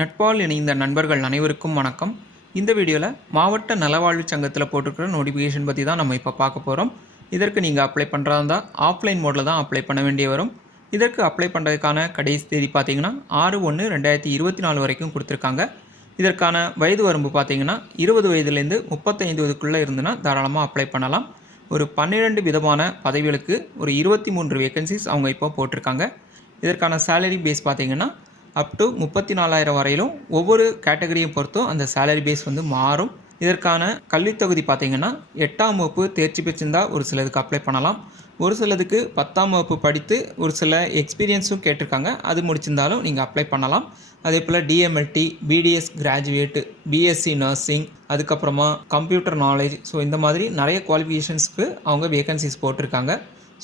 நட்பால் இணைந்த நண்பர்கள் அனைவருக்கும் வணக்கம். இந்த வீடியோவில் மாவட்ட நலவாழ்வு சங்கத்தில் போட்டிருக்கிற நோட்டிஃபிகேஷன் பற்றி தான் நம்ம இப்போ பார்க்க போகிறோம். இதற்கு நீங்கள் அப்ளை பண்ணுறதா இருந்தால் ஆஃப்லைன் மோடில் தான் அப்ளை பண்ண வேண்டிய வரும். இதற்கு அப்ளை பண்ணுறதுக்கான கடைசி தேதி பார்த்தீங்கன்னா 6/1/2024 வரைக்கும் கொடுத்துருக்காங்க. இதற்கான வயது வரம்பு பார்த்தீங்கன்னா 20 வயதுலேருந்து 35 வயதுக்குள்ளே இருந்துன்னா தாராளமாக அப்ளை பண்ணலாம். ஒரு 12 விதமான பதவிகளுக்கு ஒரு 23 வேகன்சிஸ் அவங்க இப்போ போட்டிருக்காங்க. இதற்கான சேலரி பேஸ் பார்த்தீங்கன்னா அப் டு 34,000 வரையிலும் ஒவ்வொரு கேட்டகரியும் பொறுத்தும் அந்த சேலரி பேஸ் வந்து மாறும். இதற்கான கல்வித் தகுதி பார்த்தீங்கன்னா 8ஆம் வகுப்பு தேர்ச்சி பெற்றிருந்தால் ஒரு சிலதுக்கு அப்ளை பண்ணலாம். ஒரு சிலதுக்கு 10ஆம் வகுப்பு படித்து ஒரு சில எக்ஸ்பீரியன்ஸும் கேட்டிருக்காங்க, அது முடிச்சிருந்தாலும் நீங்கள் அப்ளை பண்ணலாம். அதே போல் DMLT, BDS graduate, BSc nursing, அதுக்கப்புறமா கம்ப்யூட்டர் நாலேஜ், ஸோ இந்த மாதிரி நிறைய குவாலிஃபிகேஷன்ஸ்க்கு அவங்க வேகன்சிஸ் போட்டிருக்காங்க.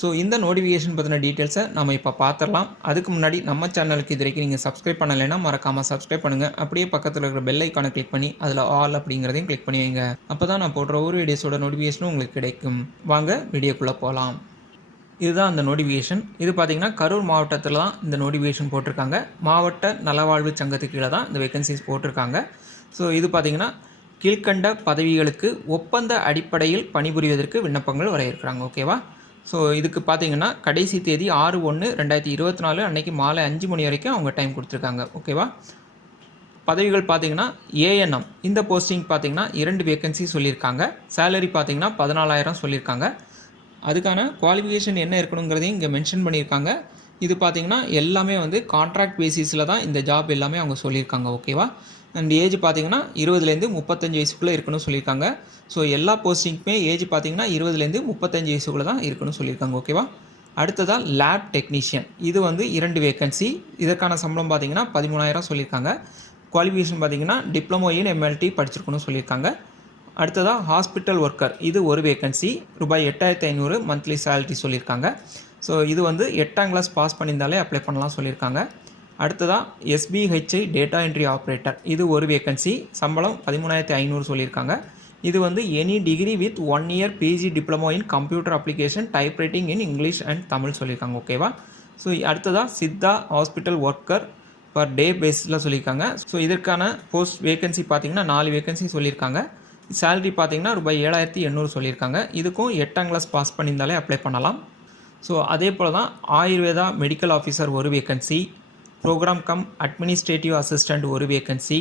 ஸோ இந்த நோட்டிஃபிகேஷன் பற்றின டீட்டெயில்ஸை நம்ம இப்போ பார்த்துடலாம். அதுக்கு முன்னாடி நம்ம சேனலுக்கு இது வரைக்கும் நீங்கள் சப்ஸ்கிரைப் பண்ணலைன்னா மறக்காமல் சப்ஸ்கிரைப் பண்ணுங்கள். அப்படியே பக்கத்தில் இருக்கிற பெல் ஐக்கானை கிளிக் பண்ணி அதில் ஆல் அப்படிங்கிறதையும் கிளிக் பண்ணி வைங்க. அப்போ தான் நான் போடுற ஒரு வீடியோஸோட நோட்டிஃபிகேஷனும் உங்களுக்கு கிடைக்கும். வாங்க வீடியோக்குள்ளே போகலாம். இதுதான் அந்த நோட்டிஃபிகேஷன். இது பார்த்திங்கன்னா கரூர் மாவட்டத்தில் தான் இந்த நோட்டிஃபிகேஷன் போட்டிருக்காங்க. மாவட்ட நலவாழ்வு சங்கத்துக்கு கீழே தான் இந்த வேகன்சிஸ் போட்டிருக்காங்க. ஸோ இது பார்த்திங்கன்னா கீழ்கண்ட பதவிகளுக்கு ஒப்பந்த அடிப்படையில் பணிபுரிவதற்கு விண்ணப்பங்கள் வர இருக்கிறாங்க. ஓகேவா? ஸோ இதுக்கு பார்த்தீங்கன்னா கடைசி தேதி 6/1/2024 அன்றைக்கி மாலை 5 மணி வரைக்கும் அவங்க டைம் கொடுத்துருக்காங்க. ஓகேவா? பதவிகள் பார்த்தீங்கன்னா ஏஎன்எம், இந்த போஸ்டிங் பார்த்தீங்கன்னா 2 வேகன்சி சொல்லியிருக்காங்க. சேலரி பார்த்தீங்கன்னா 14,000 சொல்லியிருக்காங்க. அதுக்கான குவாலிஃபிகேஷன் என்ன இருக்கணுங்கிறதையும் இங்கே மென்ஷன் பண்ணியிருக்காங்க. இது பார்த்திங்கன்னா எல்லாமே வந்து கான்ட்ராக்ட் பேசிஸில் தான் இந்த ஜாப் எல்லாமே அவங்க சொல்லியிருக்காங்க. ஓகேவா? அண்ட் ஏஜ் பார்த்திங்கன்னா 20லேருந்து 35 வயசுக்குள்ளே இருக்கணும்னு சொல்லியிருக்காங்க. ஸோ எல்லா போஸ்டிங்க்குமே ஏஜ் பார்த்திங்கன்னா 20லேருந்து 35 வயசுக்குள்ளே தான் இருக்கணும்னு சொல்லியிருக்காங்க. ஓகேவா? அடுத்ததாக லேப் டெக்னீஷியன், இது வந்து 2 வேகன்சி. இதற்கான சம்பளம் பார்த்திங்கன்னா 13,000 சொல்லியிருக்காங்க. குவாலிஃபிகேஷன் பார்த்திங்கன்னா டிப்ளமோ இன் எம்எல்டி படிச்சிருக்கணும்னு சொல்லியிருக்காங்க. அடுத்ததாக ஹாஸ்பிட்டல் ஒர்க்கர், இது ஒரு வேகன்சி, ரூபாய் 8,500 மந்த்லி சேலரி சொல்லியிருக்காங்க. ஸோ இது வந்து 8ஆம் கிளாஸ் பாஸ் பண்ணியிருந்தாலே அப்ளை பண்ணலாம் சொல்லியிருக்காங்க. அடுத்ததாக எஸ்பிஹெச்ஐ டேட்டா என்ட்ரி ஆப்ரேட்டர், இது ஒரு வேகன்சி, சம்பளம் 13,500 சொல்லியிருக்காங்க. இது வந்து any degree with 1 year PG diploma in computer application type writing in English and Tamil சொல்லியிருக்காங்க. ஓகேவா? ஸோ அடுத்ததாக Siddha hospital worker per day பேஸில் சொல்லியிருக்காங்க. ஸோ இதற்கான போஸ்ட் வேகன்சி பார்த்திங்கன்னா 4 வேகன்சி சொல்லியிருக்காங்க. சேலரி பார்த்திங்கன்னா ரூபாய் 7,800 சொல்லியிருக்காங்க. இதுக்கும் 8ஆம் கிளாஸ் பாஸ் பண்ணியிருந்தாலே அப்ளை பண்ணலாம். ஸோ அதே போல் தான் ஆயுர்வேதா மெடிக்கல் ஆஃபீஸர் ஒரு vacancy, program cum administrative assistant ஒரு vacancy,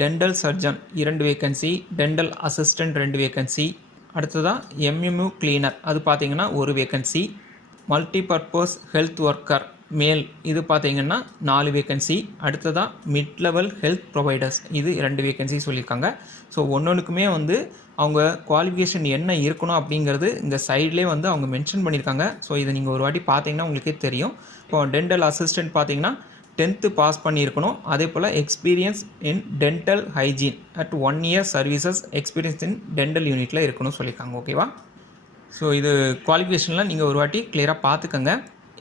dental surgeon 2 vacancy, dental assistant 2 vacancy. அடுத்ததாக எம்எம்யூ கிளீனர், அது பார்த்திங்கன்னா ஒரு வேகன்சி. மல்டிபர்பஸ் ஹெல்த் ஒர்க்கர் மேல், இது பார்த்திங்கன்னா 4 வேகன்சி. அடுத்ததாக மிட் லெவல் ஹெல்த் ப்ரொவைடர்ஸ், இது 2 வேகன்சி சொல்லியிருக்காங்க. ஸோ ஒன்றுக்குமே வந்து அவங்க குவாலிஃபிகேஷன் என்ன இருக்கணும் அப்படிங்கிறது இந்த சைட்லேயே வந்து அவங்க மென்ஷன் பண்ணியிருக்காங்க. ஸோ இதை நீங்கள் ஒரு வாட்டி பார்த்தீங்கன்னா உங்களுக்கே தெரியும். இப்போ டென்டல் அசிஸ்டண்ட் பார்த்தீங்கன்னா 10th பாஸ் பண்ணியிருக்கணும். அதே போல் experience in dental hygiene at 1 year services experience in dental யூனிட்டில் இருக்கணும்னு சொல்லியிருக்காங்க. ஓகேவா? ஸோ இது குவாலிஃபிகேஷனில் நீங்கள் ஒரு வாட்டி கிளியராக பார்த்துக்கங்க.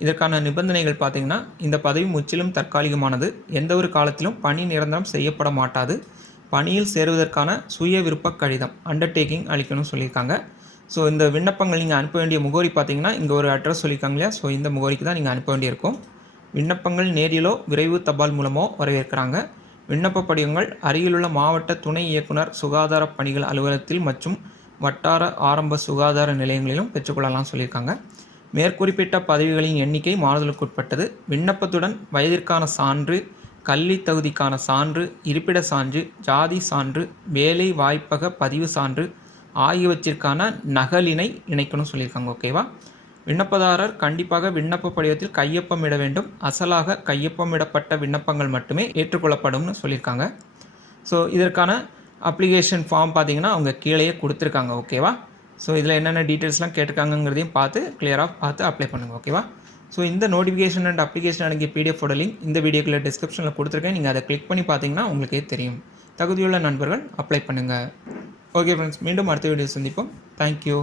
இதற்கான நிபந்தனைகள் பார்த்திங்கன்னா இந்த பதவி முற்றிலும் தற்காலிகமானது, எந்த ஒரு காலத்திலும் பணி நிரந்தரம் செய்யப்பட மாட்டாது, பணியில் சேருவதற்கான சுய விருப்ப கடிதம் அண்டர்டேக்கிங் அளிக்கணும்னு சொல்லியிருக்காங்க. ஸோ இந்த விண்ணப்பங்கள் நீங்கள் அனுப்ப வேண்டிய முகவரி பார்த்திங்கன்னா இங்கே ஒரு அட்ரஸ் சொல்லியிருக்காங்க இல்லையா? ஸோ இந்த முகவரிக்கு தான் நீங்கள் அனுப்ப வேண்டியிருக்கும். விண்ணப்பங்கள் நேரிலோ விரைவு தபால் மூலமோ வரவேற்கிறாங்க. விண்ணப்ப படிவங்கள் அருகிலுள்ள மாவட்ட துணை இயக்குனர் சுகாதார பணிகள் அலுவலகத்தில் மற்றும் வட்டார ஆரம்ப சுகாதார நிலையங்களிலும் பெற்றுக்கொள்ளலாம் சொல்லியிருக்காங்க. மேற்குறிப்பிட்ட பதவிகளின் எண்ணிக்கை மாறுதலுக்குட்பட்டது. விண்ணப்பத்துடன் வயதிற்கான சான்று, கல்வி தகுதிக்கான சான்று, இருப்பிட சான்று, ஜாதி சான்று, வேலை வாய்ப்பக பதிவு சான்று ஆகியவற்றிற்கான நகலினை இணைக்கணும் சொல்லியிருக்காங்க. ஓகேவா? விண்ணப்பதாரர் கண்டிப்பாக விண்ணப்ப படிவத்தில் கையொப்பமிட வேண்டும். அசலாக கையொப்பமிடப்பட்ட விண்ணப்பங்கள் மட்டுமே ஏற்றுக்கொள்ளப்படும்னு சொல்லியிருக்காங்க. ஸோ இதற்கான அப்ளிகேஷன் ஃபார்ம் பார்த்திங்கன்னா அவங்க கீழேயே கொடுத்துருக்காங்க. ஓகேவா? ஸோ இதில் என்னென்ன டீட்டெயில்ஸ்லாம் கேட்டிருக்காங்கிறதையும் பார்த்து கிளியராக பார்த்து அப்ளை பண்ணுங்கள். ஓகேவா? ஸோ இந்த நோட்டிஃபிகேஷன் அண்ட் அப்ளிகேஷன் அடங்கிய பிடிஎஃபோட லிங்க் இந்த வீடியோக்குள்ள டிஸ்கிரிப்ஷனில் கொடுத்துருக்கேன். நீங்கள் அதை கிளிக் பண்ணி பார்த்தீங்கன்னா உங்களுக்கே தெரியும். தகுதியுள்ள நண்பர்கள் அப்ளை பண்ணுங்கள். ஓகே ஃப்ரெண்ட்ஸ், மீண்டும் அடுத்த வீடியோ சந்திப்போம். தேங்க்யூ.